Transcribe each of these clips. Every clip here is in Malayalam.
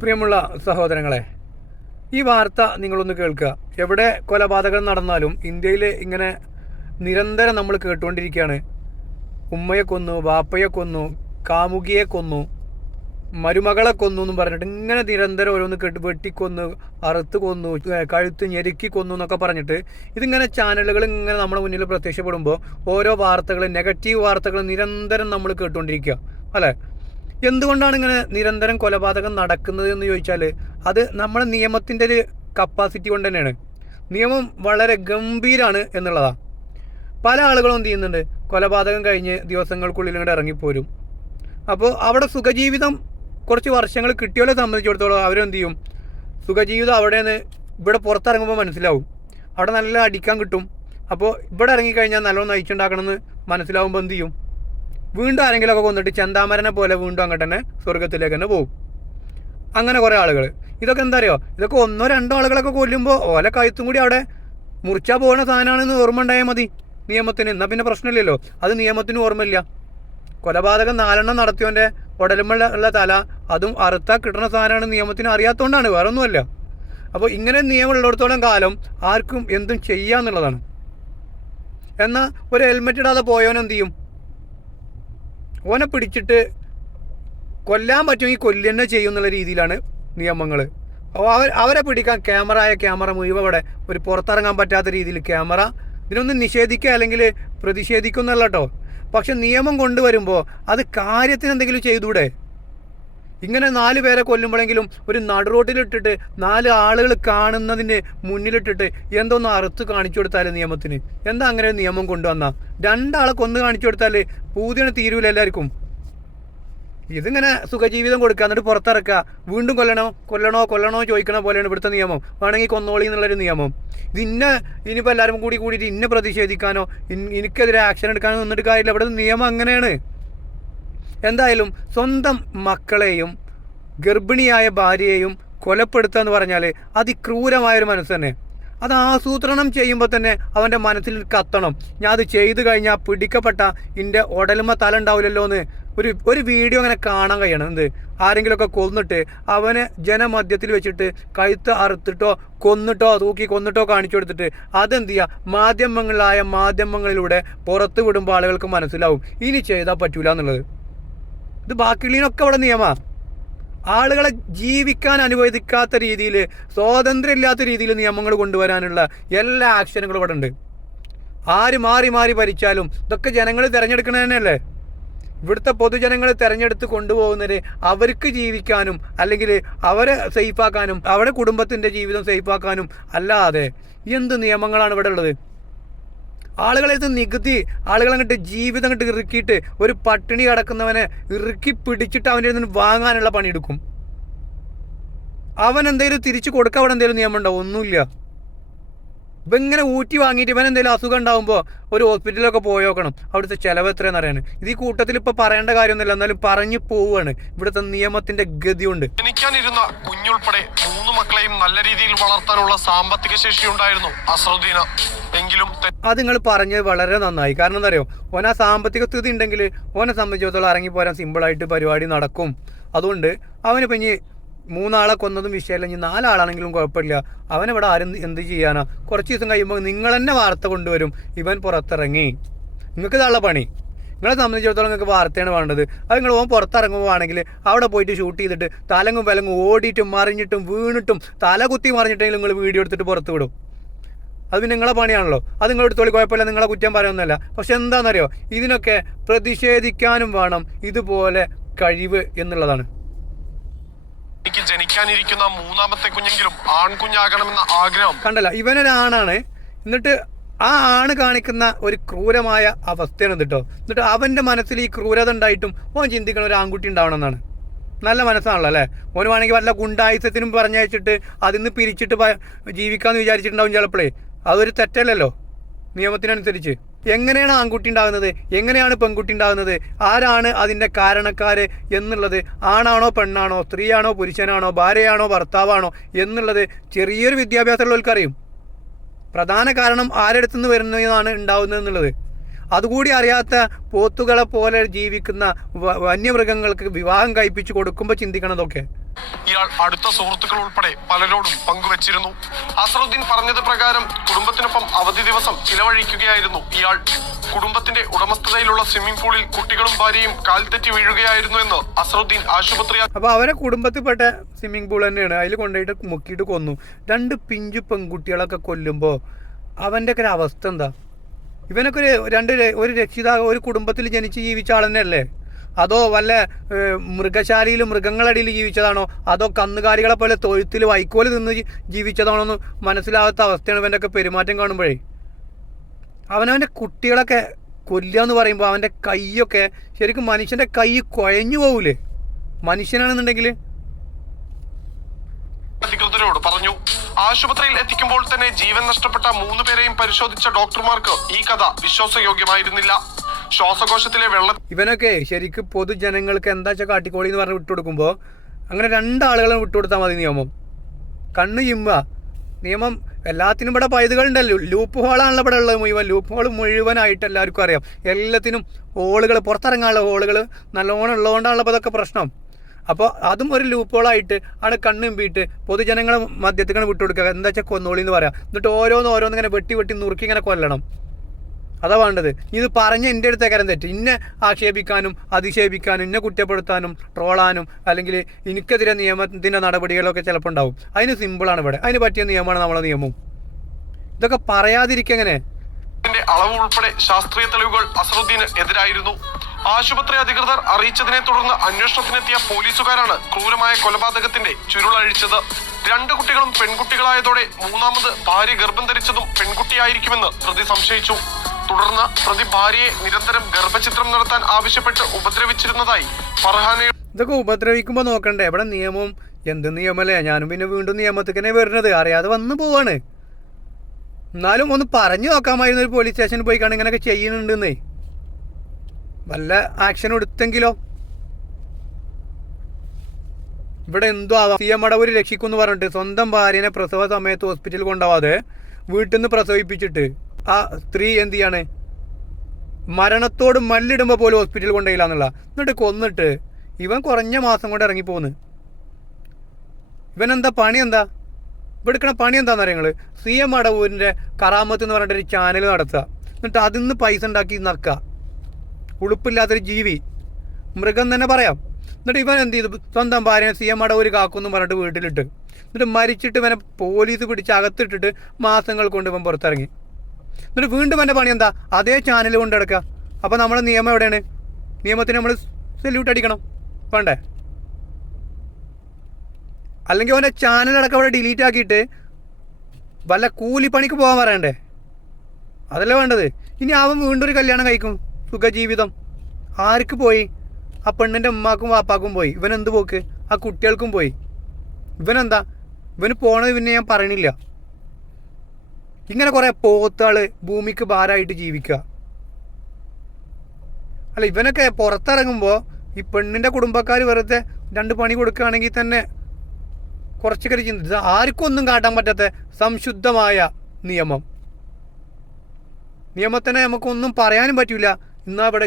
പ്രിയമുള്ള സഹോദരങ്ങളെ, ഈ വാർത്ത നിങ്ങളൊന്ന് കേൾക്കുക. എവിടെ കൊലപാതകം നടന്നാലും ഇന്ത്യയിൽ ഇങ്ങനെ നിരന്തരം നമ്മൾ കേട്ടുകൊണ്ടിരിക്കുകയാണ്. ഉമ്മയെ കൊന്നു, വാപ്പയെ കൊന്നു, കാമുകിയെ കൊന്നു, മരുമകളെ കൊന്നു എന്നും പറഞ്ഞിട്ട് ഇങ്ങനെ നിരന്തരം ഓരോന്ന് വെട്ടിക്കൊന്നു, അറുത്ത് കൊന്നു, കഴുത്ത് ഞെരുക്കി കൊന്നു എന്നൊക്കെ പറഞ്ഞിട്ട് ഇതിങ്ങനെ ചാനലുകൾ ഇങ്ങനെ നമ്മുടെ മുന്നിൽ പ്രത്യക്ഷപ്പെടുമ്പോൾ ഓരോ വാർത്തകൾ, നെഗറ്റീവ് വാർത്തകൾ നിരന്തരം നമ്മൾ കേട്ടുകൊണ്ടിരിക്കുക അല്ലേ? എന്തുകൊണ്ടാണ് ഇങ്ങനെ നിരന്തരം കൊലപാതകം നടക്കുന്നത് എന്ന് ചോദിച്ചാൽ അത് നമ്മുടെ നിയമത്തിൻ്റെ ഒരു കപ്പാസിറ്റി കൊണ്ട് തന്നെയാണ്. നിയമം വളരെ ഗംഭീരമാണ് എന്നുള്ളതാണ്. പല ആളുകളും എന്ത് ചെയ്യുന്നുണ്ട്, കൊലപാതകം കഴിഞ്ഞ് ദിവസങ്ങൾക്കുള്ളിൽ ഇങ്ങോട്ട് ഇറങ്ങിപ്പോരും. അപ്പോൾ അവിടെ സുഖജീവിതം കുറച്ച് വർഷങ്ങൾ കിട്ടിയവരെ സംബന്ധിച്ചിടത്തോളം അവരെന്ത് ചെയ്യും, സുഖജീവിതം അവിടെ നിന്ന് ഇവിടെ പുറത്തിറങ്ങുമ്പോൾ മനസ്സിലാവും. അവിടെ നല്ല അടിക്കാൻ കിട്ടും. അപ്പോൾ ഇവിടെ ഇറങ്ങിക്കഴിഞ്ഞാൽ നല്ലോണം നയിച്ചുണ്ടാക്കണമെന്ന് മനസ്സിലാവുമ്പോൾ എന്ത് ചെയ്യും, വീണ്ടും ആരെങ്കിലുമൊക്കെ കൊന്നിട്ട് ചെന്താമരനെ പോലെ വീണ്ടും അങ്ങോട്ട് തന്നെ സ്വർഗത്തിലേക്ക് തന്നെ പോകും. അങ്ങനെ കുറേ ആളുകൾ. ഇതൊക്കെ എന്താ അറിയോ, ഇതൊക്കെ ഒന്നോ രണ്ടോ ആളുകളൊക്കെ കൊല്ലുമ്പോൾ ഓല കഴുത്തും കൂടി അവിടെ മുറിച്ചാൽ പോകുന്ന സാധനമാണെന്ന് ഓർമ്മ ഉണ്ടായാൽ മതി നിയമത്തിന്. എന്നാൽ പിന്നെ പ്രശ്നമില്ലല്ലോ. അത് നിയമത്തിന് ഓർമ്മയില്ല. കൊലപാതകം 4 നടത്തിയവൻ്റെ ഉടലുമുള്ള തല അതും അറുത്താ കിട്ടുന്ന സാധനമാണ് നിയമത്തിന് അറിയാത്തതുകൊണ്ടാണ്, വേറെ ഒന്നുമല്ല. അപ്പോൾ ഇങ്ങനെ നിയമമുള്ളിടത്തോളം കാലം ആർക്കും എന്തും ചെയ്യാന്നുള്ളതാണ്. എന്നാൽ ഒരു ഹെൽമെറ്റ് ഇടാതെ പോയവനെന്ത് ചെയ്യും, ഓനെ പിടിച്ചിട്ട് കൊല്ലാൻ പറ്റുമെങ്കിൽ കൊല്ലുതന്നെ ചെയ്യും എന്നുള്ള രീതിയിലാണ് നിയമങ്ങൾ. അവരെ പിടിക്കാൻ ക്യാമറ മുഴുവൻ ഇവിടെ ഒരു പുറത്തിറങ്ങാൻ പറ്റാത്ത രീതിയിൽ ക്യാമറ. ഇതിനൊന്നും നിഷേധിക്കുക അല്ലെങ്കിൽ പ്രതിഷേധിക്കുക എന്നല്ല കേട്ടോ. പക്ഷെ നിയമം കൊണ്ടുവരുമ്പോൾ അത് കാര്യത്തിന് എന്തെങ്കിലും ചെയ്തൂടെ? ഇങ്ങനെ 4 പേരെ കൊല്ലുമ്പോഴെങ്കിലും ഒരു നടുറോട്ടിലിട്ടിട്ട് 4 ആളുകൾ കാണുന്നതിൻ്റെ മുന്നിലിട്ടിട്ട് എന്തോന്ന് അറുത്ത് കാണിച്ചു കൊടുത്താൽ നിയമത്തിന് എന്താ അങ്ങനെ നിയമം കൊണ്ടുവന്നാൽ 2 ആളെ കൊന്ന് കാണിച്ചു കൊടുത്താൽ പൂതിയാണ് തീരൂല എല്ലാവർക്കും. ഇതിങ്ങനെ സുഖജീവിതം കൊടുക്കുക, എന്നിട്ട് പുറത്തിറക്കുക, വീണ്ടും കൊല്ലണോ ചോദിക്കണ പോലെയാണ് ഇവിടുത്തെ നിയമം. വേണമെങ്കിൽ കൊന്നോളി എന്നുള്ളൊരു നിയമം. ഇനിയിപ്പോൾ എല്ലാവരും കൂടിയിട്ട് ഇന്നെ പ്രതിഷേധിക്കാനോ എനിക്കെതിരെ ആക്ഷൻ എടുക്കാനോ നിന്നിട്ട് കാര്യമില്ല. ഇവിടുത്തെ നിയമം അങ്ങനെയാണ്. എന്തായാലും സ്വന്തം മക്കളെയും ഗർഭിണിയായ ഭാര്യയെയും കൊലപ്പെടുത്തുക എന്ന് പറഞ്ഞാൽ അതിക്രൂരമായൊരു മനസ്സ് തന്നെ. അത് ആസൂത്രണം ചെയ്യുമ്പോൾ തന്നെ അവൻ്റെ മനസ്സിൽ കത്തണം, ഞാൻ അത് ചെയ്തു കഴിഞ്ഞാൽ പിടിക്കപ്പെട്ട എൻ്റെ ഉടലുമ തല ഉണ്ടാവില്ലല്ലോ എന്ന് ഒരു വീഡിയോ അങ്ങനെ കാണാൻ കഴിയണം. ആരെങ്കിലുമൊക്കെ കൊന്നിട്ട് അവനെ ജനമധ്യത്തിൽ വെച്ചിട്ട് കഴുത്ത് അറുത്തിട്ടോ തൂക്കി കൊന്നിട്ടോ കാണിച്ചു കൊടുത്തിട്ട് അതെന്ത് ചെയ്യുക, മാധ്യമങ്ങളിലൂടെ പുറത്ത് വിടുമ്പോൾ ആളുകൾക്ക് മനസ്സിലാവും ഇനി ചെയ്താൽ പറ്റൂല എന്നുള്ളത്. ഇത് ബാക്കിയുള്ളതിനൊക്കെ അവിടെ നിയമമാണ്. ആളുകളെ ജീവിക്കാൻ അനുവദിക്കാത്ത രീതിയിൽ, സ്വാതന്ത്ര്യം ഇല്ലാത്ത രീതിയിൽ നിയമങ്ങൾ കൊണ്ടുവരാനുള്ള എല്ലാ ആക്ഷനുകളും ഇവിടെ ഉണ്ട്. ആര് മാറി ഭരിച്ചാലും ഇതൊക്കെ ജനങ്ങൾ തിരഞ്ഞെടുക്കണത് തന്നെയല്ലേ. ഇവിടുത്തെ പൊതുജനങ്ങൾ തിരഞ്ഞെടുത്ത് കൊണ്ടുപോകുന്നത് അവർക്ക് ജീവിക്കാനും അല്ലെങ്കിൽ അവരെ സേഫാക്കാനും അവരുടെ കുടുംബത്തിൻ്റെ ജീവിതം സേഫാക്കാനും അല്ലാതെ എന്ത് നിയമങ്ങളാണ് ഇവിടെ ഉള്ളത്? ആളുകളെ നികുതി, ആളുകളങ്ങോട്ട് ജീവിതം അങ്ങോട്ട് ഇറുക്കിയിട്ട് ഒരു പട്ടിണി കിടക്കുന്നവനെ ഇറുക്കി പിടിച്ചിട്ട് അവൻ്റെ നിന്ന് വാങ്ങാനുള്ള പണിയെടുക്കും. അവൻ എന്തെങ്കിലും തിരിച്ചു കൊടുക്കാൻ അവിടെ എന്തെങ്കിലും നിയമം ഉണ്ടാവും? ഒന്നുമില്ല. ഇപ്പം ഇങ്ങനെ ഊറ്റി വാങ്ങിയിട്ട് ഇവൻ എന്തെങ്കിലും അസുഖം ഉണ്ടാകുമ്പോൾ ഒരു ഹോസ്പിറ്റലിലൊക്കെ പോയി നോക്കണം, അവിടുത്തെ ചിലവ് എത്രയെന്ന് അറിയാൻ. ഇത് ഈ കൂട്ടത്തിൽ ഇപ്പം പറയേണ്ട കാര്യമൊന്നുമില്ല, എന്നാലും പറഞ്ഞു പോവുകയാണ്. ഇവിടുത്തെ നിയമത്തിന്റെ ഗതി കൊണ്ട് ജനിക്കാനിരുന്ന കുഞ്ഞുൾപ്പെടെ 3 മക്കളെയും നല്ല രീതിയിൽ വളർത്താനുള്ള സാമ്പത്തിക ശേഷി ഉണ്ടായിരുന്നു അസ്റുദ്ദീന്. എങ്കിലും അത് നിങ്ങൾ പറഞ്ഞത് വളരെ നന്നായി. കാരണം എന്താ അറിയോ, ഓന സാമ്പത്തിക സ്ഥിതി ഉണ്ടെങ്കിൽ ഓനെ സംബന്ധിച്ചിടത്തോളം ഇറങ്ങിപ്പോരാൻ സിമ്പിളായിട്ട് പരിപാടി നടക്കും. അതുകൊണ്ട് അവനിപ്പം ഇനി 3 ആളെ കൊന്നതും വിഷയമല്ല, ഇനി 4 ആളാണെങ്കിലും കുഴപ്പമില്ല. അവനിവിടെ ആരും എന്ത് ചെയ്യാനാ? കുറച്ച് ദിവസം കഴിയുമ്പോൾ നിങ്ങൾ തന്നെ വാർത്ത കൊണ്ടുവരും, ഇവൻ പുറത്തിറങ്ങി. നിങ്ങൾക്ക് ഇതാണുള്ള പണി. നിങ്ങളെ സംബന്ധിച്ചിടത്തോളം നിങ്ങൾക്ക് വാർത്തയാണ് വേണ്ടത്. അത് നിങ്ങൾ പുറത്തിറങ്ങുമ്പോൾ ആണെങ്കിൽ അവിടെ പോയിട്ട് ഷൂട്ട് ചെയ്തിട്ട് തലങ്ങും വിലങ്ങും ഓടിയിട്ടും മറിഞ്ഞിട്ടും വീണിട്ടും തല കുത്തി മറിഞ്ഞിട്ടെങ്കിലും നിങ്ങൾ വീഡിയോ എടുത്തിട്ട് പുറത്ത് വിടും. അത് പിന്നെ നിങ്ങളെ പണിയാണല്ലോ. അത് നിങ്ങൾ എടുത്തോളി, കുഴപ്പമില്ല, നിങ്ങളെ കുറ്റം പറയുന്നതല്ല. പക്ഷെ എന്താണെന്നറിയോ, ഇതിനൊക്കെ പ്രതിഷേധിക്കാനും വേണം ഇതുപോലെ കഴിവ് എന്നുള്ളതാണ്. എനിക്ക് ജനിക്കാനിരിക്കുന്ന 3ാമത്തെ കുഞ്ഞെങ്കിലും ആൺകുഞ്ഞാകണമെന്ന ആഗ്രഹം. കണ്ടല്ല, ഇവനൊരാണാണ്. എന്നിട്ട് ആ ആണ് കാണിക്കുന്ന ഒരു ക്രൂരമായ അവസ്ഥയാണ് കേട്ടോ. എന്നിട്ട് അവൻ്റെ മനസ്സിൽ ഈ ക്രൂരത ഉണ്ടായിട്ടും ഓൻ ചിന്തിക്കണ ഒരു ആൺകുട്ടി ഉണ്ടാവണമെന്നാണ്. നല്ല മനസ്സാണല്ലോ അല്ലേ? ഓന് വേണമെങ്കിൽ വല്ല ഗുണ്ടായുസത്തിനും പറഞ്ഞയച്ചിട്ട് അതിന്ന് പിരിച്ചിട്ട് ജീവിക്കാമെന്ന് വിചാരിച്ചിട്ടുണ്ടാവും ചിലപ്പോഴേ. അതൊരു തെറ്റല്ലല്ലോ നിയമത്തിനനുസരിച്ച്. എങ്ങനെയാണ് ആൺകുട്ടി ഉണ്ടാകുന്നത്, എങ്ങനെയാണ് പെൺകുട്ടി ഉണ്ടാകുന്നത്, ആരാണ് അതിൻ്റെ കാരണക്കാര് എന്നുള്ളത്, ആണാണോ പെണ്ണാണോ, സ്ത്രീയാണോ പുരുഷനാണോ, ഭാര്യയാണോ ഭർത്താവാണോ എന്നുള്ളത് ചെറിയൊരു വിദ്യാഭ്യാസമുള്ളവർക്കറിയും. പ്രധാന കാരണം ആരെടുത്തുനിന്ന് വരുന്നതാണ് ഉണ്ടാവുന്നത് എന്നുള്ളത്. അതുകൂടി അറിയാത്ത പോത്തുകളെ പോലെ ജീവിക്കുന്ന വന്യമൃഗങ്ങൾക്ക് വിവാഹം കഴിപ്പിച്ച് കൊടുക്കുമ്പോൾ ചിന്തിക്കണതൊക്കെ. ഇയാൾ അടുത്ത സുഹൃത്തുക്കൾ ഉൾപ്പെടെ പലരോടും പങ്കുവച്ചിരുന്നു. അസറുദ്ദീൻ പറഞ്ഞത് പ്രകാരം കുടുംബത്തിനൊപ്പം അവധി ദിവസം ചിലവഴിക്കുകയായിരുന്നു ഇയാൾ. കുടുംബത്തിന്റെ ഉടമസ്ഥതയിലുള്ള സ്വിമ്മിംഗ് പൂളിൽ കുട്ടികളും ഭാര്യയും കാൽ തെറ്റി വീഴുകയായിരുന്നു എന്ന് അസറുദ്ദീൻ ആശുപത്രി. അപ്പൊ അവരെ കുടുംബത്തിൽപ്പെട്ട സ്വിമ്മിംഗ് പൂൾ തന്നെയാണ്. അതിൽ കൊണ്ടുപോയിട്ട് മുക്കിയിട്ട് കൊന്നു. 2 പിഞ്ചു പെൺകുട്ടികളൊക്കെ കൊല്ലുമ്പോ അവന്റെ ഒക്കെ ഒരു അവസ്ഥ എന്താ? ഇവനൊക്കെ ഒരു രക്ഷിതാവ് ഒരു കുടുംബത്തിൽ ജനിച്ച് ജീവിച്ച ആൾ തന്നെയല്ലേ? അതോ വല്ല മൃഗശാലയിൽ മൃഗങ്ങളടിയിൽ ജീവിച്ചതാണോ? അതോ കന്നുകാലികളെ പോലെ തൊഴുത്തിൽ വൈക്കോല് നിന്ന് ജീവിച്ചതാണോ എന്ന് മനസ്സിലാവാത്ത അവസ്ഥയാണ് ഇവൻ്റെ ഒക്കെ പെരുമാറ്റം കാണുമ്പോഴേ. അവനവൻ്റെ കുട്ടികളൊക്കെ കൊല്ലുക എന്ന് പറയുമ്പോൾ അവൻ്റെ കൈയൊക്കെ ശരിക്കും മനുഷ്യൻ്റെ കൈ കുഴഞ്ഞു പോകൂലേ മനുഷ്യനാണെന്നുണ്ടെങ്കിൽ? അധികൃതരോട് പറഞ്ഞു. ആശുപത്രിയിൽ എത്തിക്കുമ്പോൾ തന്നെ ജീവൻ നഷ്ടപ്പെട്ട 3 പേരെയും പരിശോധിച്ച ഡോക്ടർമാർക്ക് ഈ കഥ വിശ്വാസയോഗ്യമായിരുന്നില്ല. ശ്വാസകോശത്തിലെ വെള്ളം ഇവനൊക്കെ ശരിക്കും പൊതുജനങ്ങൾക്ക് എന്താ വെച്ചാൽ കാട്ടിക്കോളി എന്ന് പറഞ്ഞ് വിട്ടുകൊടുക്കുമ്പോൾ അങ്ങനെ 2 ആളുകളെ വിട്ടുകൊടുത്താൽ മതി. നിയമം കണ്ണ് ചിമ്മുക. നിയമം എല്ലാത്തിനും ഇവിടെ പൈതുകളുണ്ടല്ലോ. ലൂപ്പ് ഹോളാണല്ലോ ഇവിടെ ഉള്ളത് മുഴുവൻ. ലൂപ്പ് ഹോൾ മുഴുവനായിട്ട് എല്ലാവർക്കും അറിയാം. എല്ലാത്തിനും ഹോളുകൾ, പുറത്തിറങ്ങാനുള്ള ഹോളുകൾ നല്ലോണം ഉള്ളതുകൊണ്ടാണല്ലോ അപ്പോൾ അതൊക്കെ പ്രശ്നം. അപ്പോൾ അതും ഒരു ലൂപ്പ് ഹോളായിട്ട് അവിടെ കണ്ണിമ്പിയിട്ട് പൊതുജനങ്ങളെ മധ്യത്തിക്കാണ് വിട്ടുകൊടുക്കുക. എന്താ വെച്ചാൽ കൊന്നോളി എന്ന് പറയാം. എന്നിട്ട് ഓരോന്ന് ഇങ്ങനെ വെട്ടി നുറുക്കി ഇങ്ങനെ കൊല്ലണം. അതാ വേണ്ടത്. ഇത് പറഞ്ഞ എൻ്റെ അടുത്തേക്കാരം തെറ്റ്. ഇന്നെ ആക്ഷേപിക്കാനും അധിക്ഷേപിക്കാനും ഇന്നെ കുറ്റപ്പെടുത്താനും ട്രോളാനും അല്ലെങ്കിൽ എനിക്കെതിരെ നിയമത്തിൻ്റെ നടപടികളൊക്കെ ചിലപ്പോൾ ഉണ്ടാവും. അതിന് സിമ്പിളാണ് ഇവിടെ. അതിന് പറ്റിയ നിയമമാണ് നമ്മളെ നിയമം. ഇതൊക്കെ പറയാതിരിക്കെങ്ങനെ? അളവ് ഉൾപ്പെടെ ശാസ്ത്രീയ തെളിവുകൾ അസറുദ്ദീന് എതിരായിരുന്നു. ആശുപത്രി അധികൃതർ അറിയിച്ചതിനെ തുടർന്ന് അന്വേഷണത്തിനെത്തിയ പോലീസുകാരാണ് ക്രൂരമായ കൊലപാതകത്തിന്റെ ചുരുളഴിച്ചത്. 2 കുട്ടികളും പെൺകുട്ടികളായതോടെ 3ാമത് ഭാര്യ ഗർഭം ധരിച്ചതും പെൺകുട്ടിയായിരിക്കുമെന്ന് പ്രതി സംശയിച്ചു. തുടർന്ന് പ്രതി ഭാര്യയെ നിരന്തരം ഗർഭചിത്രം നടത്താൻ ആവശ്യപ്പെട്ട് ഉപദ്രവിച്ചിരുന്നതായി ഫർഹാനെ. ഇതൊക്കെ ഉപദ്രവിക്കുമ്പോൾ നോക്കണ്ടേ? ഇവിടെ നിയമം എന്ത് നിയമല്ലേ? ഞാനും പിന്നെ വീണ്ടും നിയമത്തിക്കന്നെ വരുന്നത് അറിയാതെ വന്നു പോവാണ്. എന്നാലും ഒന്ന് പറഞ്ഞു നോക്കാമായിരുന്നു. ഒരു പോലീസ് സ്റ്റേഷനിൽ പോയി കാണാൻ ഇങ്ങനെയൊക്കെ ചെയ്യുന്നുണ്ടെന്നേ. വല്ല ആക്ഷൻ എടുത്തെങ്കിലോ? ഇവിടെ എന്തോ ആവാം. CM മടവൂര് രക്ഷിക്കുമെന്ന് പറഞ്ഞിട്ട് സ്വന്തം ഭാര്യനെ പ്രസവ സമയത്ത് ഹോസ്പിറ്റലിൽ കൊണ്ടുപോവാതെ വീട്ടിൽ നിന്ന് പ്രസവിപ്പിച്ചിട്ട് ആ സ്ത്രീ എന്ത് ചെയ്യാണ്? മരണത്തോട് മല്ലിടുമ്പോൾ പോലും ഹോസ്പിറ്റലിൽ കൊണ്ടുപോയില്ല എന്നുള്ള. എന്നിട്ട് കൊന്നിട്ട് ഇവൻ കുറഞ്ഞ മാസം കൊണ്ട് ഇറങ്ങിപ്പോന്ന്. ഇവനെന്താ പണി? എന്താ ഇവിടെ എടുക്കണ പണി? എന്താണെന്ന് അറിയാം നിങ്ങൾ? CM മടവൂരിൻ്റെ കറാമത്ത് എന്ന് പറഞ്ഞിട്ടൊരു ചാനൽ നടത്തുക. എന്നിട്ട് അതിൽ നിന്ന് പൈസ ഉണ്ടാക്കി നടക്കുക. ഉളുപ്പില്ലാത്തൊരു ജീവി, മൃഗം തന്നെ പറയാം. എന്നിട്ട് ഇവൻ എന്ത് ചെയ്തു? സ്വന്തം ഭാര്യനെ CM മടവൂര് കാക്കുമെന്ന് പറഞ്ഞിട്ട് വീട്ടിലിട്ട്, എന്നിട്ട് മരിച്ചിട്ട് ഇവനെ പോലീസ് പിടിച്ച് അകത്തിട്ടിട്ട് മാസങ്ങൾ കൊണ്ട് ഇവൻ പുറത്തിറങ്ങി. എന്നിട്ട് വീണ്ടും എൻ്റെ പണി എന്താ? അതേ ചാനൽ കൊണ്ട് കിടക്കുക. അപ്പോൾ നമ്മുടെ നിയമം എവിടെയാണ്? നിയമത്തിന് നമ്മൾ സല്യൂട്ട് അടിക്കണം വേണ്ടേ? അല്ലെങ്കിൽ അവൻ്റെ ചാനലടക്കം അവിടെ ഡിലീറ്റ് ആക്കിയിട്ട് വല്ല കൂലിപ്പണിക്ക് പോകാൻ പറയണ്ടേ? അതല്ലേ വേണ്ടത്. ഇനി അവൻ വീണ്ടും ഒരു കല്യാണം കഴിക്കും, സുഖജീവിതം. ആർക്ക് പോയി? ആ പെണ്ണിൻ്റെ ഉമ്മാക്കും വാപ്പാക്കും പോയി. ഇവനെന്ത് പോക്ക്? ആ കുട്ടികൾക്കും പോയി. ഇവനെന്താ? ഇവന് പോണത് പിന്നെ ഞാൻ പറയണില്ല. ഇങ്ങനെ കുറേ പോത്താള് ഭൂമിക്ക് ഭാരമായിട്ട് ജീവിക്കുക. അല്ല, ഇവനൊക്കെ പുറത്തിറങ്ങുമ്പോൾ ഈ പെണ്ണിൻ്റെ കുടുംബക്കാർ വെറുതെ 2 പണി കൊടുക്കുകയാണെങ്കിൽ തന്നെ കുറച്ചൊക്കെ ചിന്തിച്ച ആർക്കും ഒന്നും കാട്ടാൻ പറ്റാത്ത സംശുദ്ധമായ നിയമത്തിനെ നമുക്കൊന്നും പറയാനും പറ്റില്ല. ഇന്നാ ഇവിടെ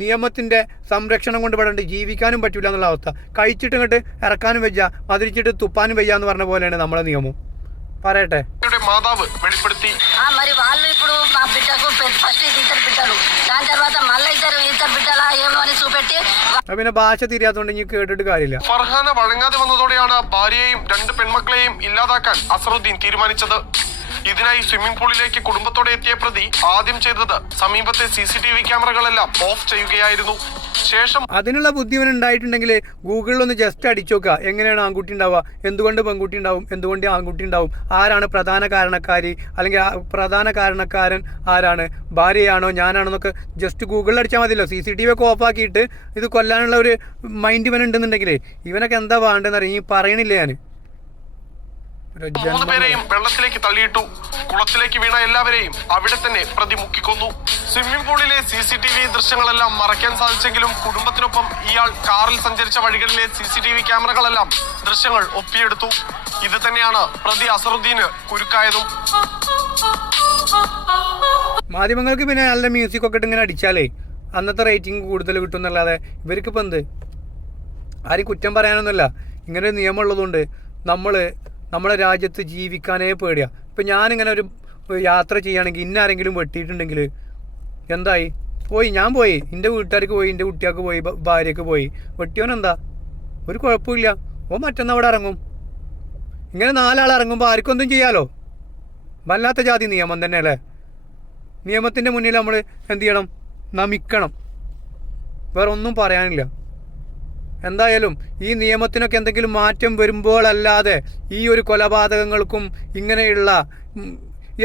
നിയമത്തിൻ്റെ സംരക്ഷണം കൊണ്ട് ഇവിടെ ഉണ്ട്. ജീവിക്കാനും പറ്റില്ല എന്നുള്ള അവസ്ഥ. കഴിച്ചിട്ട് ഇങ്ങോട്ട് ഇറക്കാനും വയ്യ, മതിരിച്ചിട്ട് തുപ്പാനും വയ്യ എന്ന് പറഞ്ഞ പോലെയാണ് നമ്മളെ നിയമം. പറയട്ടെ. మాదావు వెలిపెడుతీ మరి వాళ్ళు ఇప్పుడు మా బిడ్డకు ఫస్ట్ 2 బిడ్డలు, దాని తర్వాత మళ్ళీ 2 బిడ్డలా ఏమో అని చూపెట్టి പിന്നെ ഭാഷ തിരിയാത്തോണ്ട് ഇനി കേട്ടിട്ട് കാര്യമില്ല. ഫർഹാന വഴങ്ങാതെ വന്നതോടെയാണ് ഭാര്യയെയും 2 പെൺമക്കളെയും ഇല്ലാതാക്കാൻ അസറുദ്ദീൻ തീരുമാനിച്ചത്. ഇതിനായി സ്വിമ്മിംഗ് പൂളിലേക്ക് കുടുംബത്തോടെ എത്തിയ പ്രതി ആദ്യം ചെയ്തത് സമീപത്തെ CCTV ക്യാമറകളെല്ലാം ഓഫ് ചെയ്യുകയായിരുന്നു. ശേഷം അതിനുള്ള ബുദ്ധി ഇവൻ ഉണ്ടായിട്ടുണ്ടെങ്കിൽ ഗൂഗിളിലൊന്ന് ജസ്റ്റ് അടിച്ചു നോക്കുക. എങ്ങനെയാണ് ആൺകുട്ടി ഉണ്ടാവുക, എന്തുകൊണ്ട് പെൺകുട്ടി ഉണ്ടാവും, എന്തുകൊണ്ട് ആൺകുട്ടി ഉണ്ടാവും, ആരാണ് പ്രധാന കാരണക്കാരി, അല്ലെങ്കിൽ പ്രധാന കാരണക്കാരൻ ആരാണ്, ഭാര്യയാണോ ഞാനാണോ എന്നൊക്കെ ജസ്റ്റ് ഗൂഗിളിൽ അടിച്ചാൽ മതിയല്ലോ. CCTV ഒക്കെ ഓഫാക്കിയിട്ട് ഇത് കൊല്ലാനുള്ള ഒരു മൈൻഡ് ഇവനുണ്ടെന്നുണ്ടെങ്കിൽ ഇവനൊക്കെ എന്താ വേണ്ടതെന്ന് അറിയാം. ഈ പറയണില്ല ഞാൻ. 3 പേരെയും വെള്ളത്തിലേക്ക് തള്ളിയിട്ടു. കുളത്തിലേക്ക് വീണ എല്ലാവരെയും അവിടെ തന്നെ പ്രതി മുക്കിക്കൊന്നു. സ്വിമ്മിംഗ് പൂളിലെ CCTV ദൃശ്യങ്ങളെല്ലാം മറയ്ക്കാൻ സാധിച്ചെങ്കിലും കുടുംബത്തിനൊപ്പം ഇയാൾ കാറിൽ സഞ്ചരിച്ച വഴികളിലെ CCTV ക്യാമറകളെല്ലാം ദൃശ്യങ്ങൾ ഒപ്പിയെടുത്തു. ഇത് തന്നെയാണ് പ്രതി അസറുദ്ദീന് കുരുക്കായതും. മാധ്യമങ്ങൾക്ക് പിന്നെ നല്ല മ്യൂസിക് ഒക്കെ ഇട്ട് ഇങ്ങനെ അടിച്ചാലേ അന്നത്തെ റേറ്റിംഗ് കൂടുതൽ കിട്ടും എന്നല്ലാതെ ഇവർക്കിപ്പോൾ എന്ത്? ആരും കുറ്റം പറയാനൊന്നുമില്ല. ഇങ്ങനെ ഒരു നിയമം ഉള്ളതുകൊണ്ട് നമ്മളെ രാജ്യത്ത് ജീവിക്കാനേ പേടിയാണ്. ഇപ്പം ഞാനിങ്ങനെ ഒരു യാത്ര ചെയ്യുകയാണെങ്കിൽ ഇന്നാരെങ്കിലും വെട്ടിയിട്ടുണ്ടെങ്കിൽ എന്തായി? ഞാൻ പോയി, എൻ്റെ വീട്ടുകാർക്ക് പോയി, എൻ്റെ കുട്ടികൾക്ക് പോയി, ഭാര്യയ്ക്ക് പോയി. വെട്ടിയോനെന്താ? ഒരു കുഴപ്പമില്ല, മറ്റന്നാൾ അവിടെ ഇറങ്ങും. ഇങ്ങനെ 4 ആൾ ഇറങ്ങുമ്പോൾ ആർക്കൊന്നും ചെയ്യാലോ. വല്ലാത്ത ജാതി നിയമം തന്നെ അല്ലേ? നിയമത്തിൻ്റെ മുന്നിൽ നമ്മൾ എന്ത് ചെയ്യണം? നമിക്കണം. വേറെ ഒന്നും പറയാനില്ല. എന്തായാലും ഈ നിയമത്തിനൊക്കെ എന്തെങ്കിലും മാറ്റം വരുമ്പോഴല്ലാതെ ഈ ഒരു കൊലപാതകങ്ങൾക്കും ഇങ്ങനെയുള്ള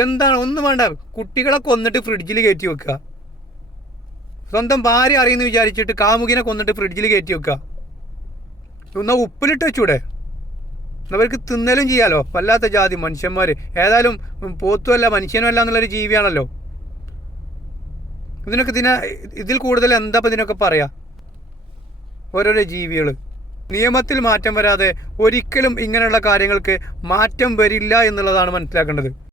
എന്താണ് ഒന്നും വേണ്ട. കുട്ടികളെ കൊന്നിട്ട് ഫ്രിഡ്ജിൽ കയറ്റി വെക്കുക, സ്വന്തം ഭാര്യ അറിയുന്നു വിചാരിച്ചിട്ട് കാമുകിനെ കൊന്നിട്ട് ഫ്രിഡ്ജിൽ കയറ്റി വെക്കുക. എന്നാൽ ഉപ്പിലിട്ട് വെച്ചൂടെ? അവർക്ക് തിന്നലും ചെയ്യാലോ. വല്ലാത്ത ജാതി മനുഷ്യന്മാർ. ഏതായാലും പോത്തുമല്ല മനുഷ്യനുമല്ല എന്നുള്ളൊരു ജീവിയാണല്ലോ. ഇതിൽ കൂടുതൽ എന്താ ഇപ്പം ഇതിനൊക്കെ പറയാ? ഓരോരോ ജീവികൾ. നിയമത്തിൽ മാറ്റം വരാതെ ഒരിക്കലും ഇങ്ങനെയുള്ള കാര്യങ്ങൾക്ക് മാറ്റം വരില്ല എന്നുള്ളതാണ് മനസ്സിലാക്കേണ്ടത്.